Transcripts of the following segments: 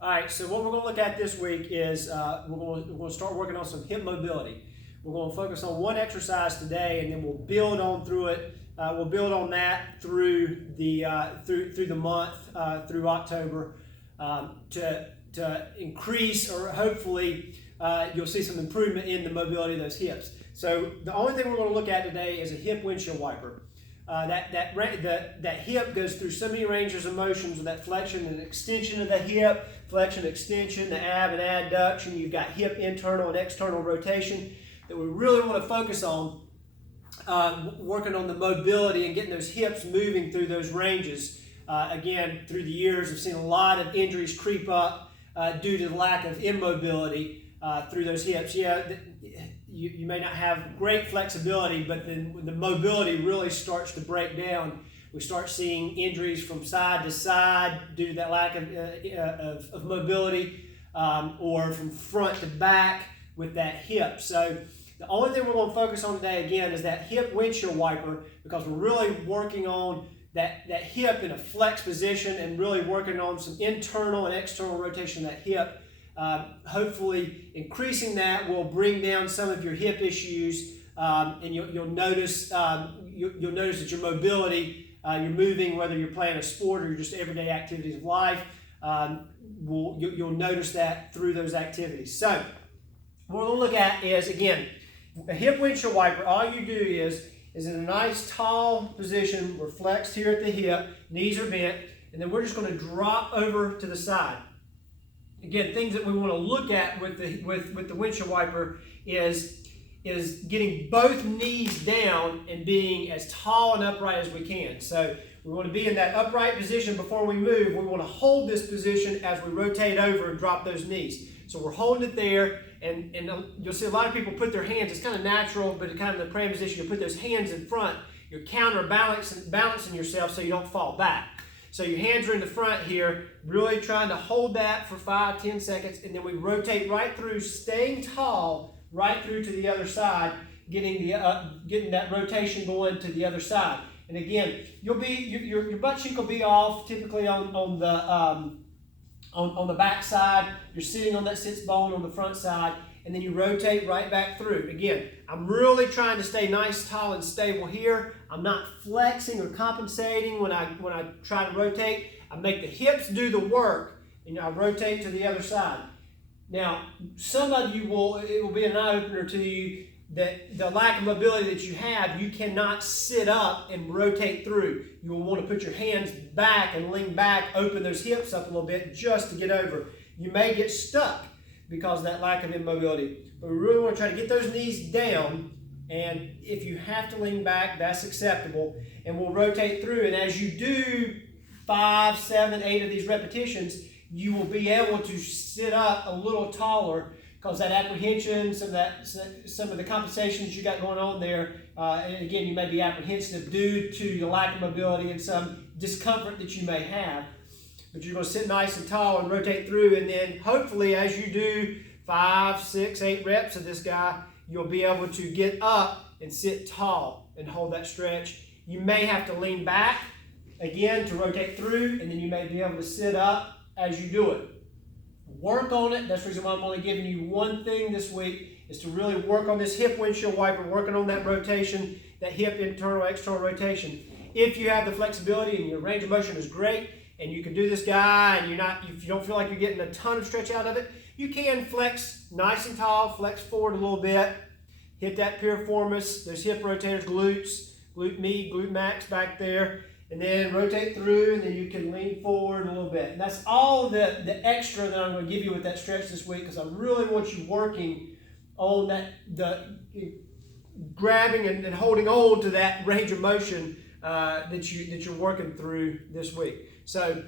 All right, so what we're going to look at this week is we're going to start working on some hip mobility. We're going to focus on one exercise today, and then we'll build on through it. We'll build on that through the through the month, through October, to increase, or hopefully you'll see some improvement in the mobility of those hips. So the only thing we're going to look at today is a hip windshield wiper. That hip goes through so many ranges of motions with that flexion and extension of the hip, flexion, extension, the ab and adduction. You've got hip internal and external rotation that we really want to focus on, working on the mobility and getting those hips moving through those ranges. Again, through the years, I've seen a lot of injuries creep up due to the lack of immobility through those hips. Yeah, you may not have great flexibility, but then when the mobility really starts to break down, we start seeing injuries from side to side due to that lack of mobility, or from front to back with that hip. So the only thing we're going to focus on today, again, is that hip windshield wiper, because we're really working on that hip in a flex position and really working on some internal and external rotation of that hip. Hopefully increasing that will bring down some of your hip issues, and you'll notice you'll notice that your mobility, you're moving, whether you're playing a sport or just everyday activities of life, you'll notice that through those activities. So what we're going to look at is, again, a hip windshield wiper. All you do is in a nice tall position. We're flexed here at the hip, knees are bent, and then we're just going to drop over to the side. Again, things that we want to look at with the windshield wiper is getting both knees down and being as tall and upright as we can. So we want to be in that upright position before we move. We want to hold this position as we rotate over and drop those knees. So we're holding it there, and you'll see a lot of people put their hands, it's kind of natural, but kind of in the praying position, you put those hands in front. You're balancing yourself so you don't fall back. So your hands are in the front here, really trying to hold that for 5-10 seconds, and then we rotate right through, staying tall, right through to the other side, getting that rotation going to the other side. And again, your butt cheek will be off, typically on the back side. You're sitting on that sits bone on the front side, and then you rotate right back through. Again, I'm really trying to stay nice, tall, and stable here. I'm not flexing or compensating when I try to rotate. I make the hips do the work, and I rotate to the other side. Now, some of you it will be an eye-opener to you that the lack of mobility that you have, you cannot sit up and rotate through. You will want to put your hands back and lean back, open those hips up a little bit just to get over. You may get stuck because of that lack of immobility. But we really want to try to get those knees down, and if you have to lean back, that's acceptable. And we'll rotate through, and as you do 5, 7, 8 of these repetitions, you will be able to sit up a little taller, because that apprehension, some of the compensations you got going on there, and again, you may be apprehensive due to the lack of mobility and some discomfort that you may have. But you're going to sit nice and tall and rotate through, and then hopefully as you do 5, 6, 8 reps of this guy, you'll be able to get up and sit tall and hold that stretch. You may have to lean back again to rotate through, and then you may be able to sit up as you do it. Work on it. That's the reason why I'm only giving you one thing this week, is to really work on this hip windshield wiper, working on that rotation, that hip internal, external rotation. If you have the flexibility and your range of motion is great, and you can do this guy, and if you don't feel like you're getting a ton of stretch out of it, you can flex nice and tall, flex forward a little bit, hit that piriformis, those hip rotators, glutes, glute med, glute max back there, and then rotate through, and then you can lean forward a little bit. And that's all the extra that I'm going to give you with that stretch this week, because I really want you working on grabbing and holding on to that range of motion that you're working through this week. So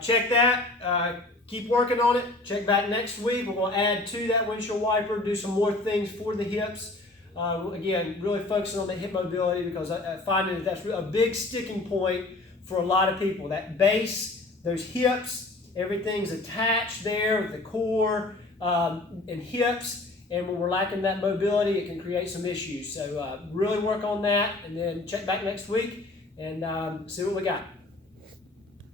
check that. Keep working on it. Check back next week. We're going to add to that windshield wiper, do some more things for the hips. Again, really focusing on the hip mobility, because I find that that's a big sticking point for a lot of people. That base, those hips, everything's attached there with the core and hips. And when we're lacking that mobility, it can create some issues. So really work on that, and then check back next week and see what we got.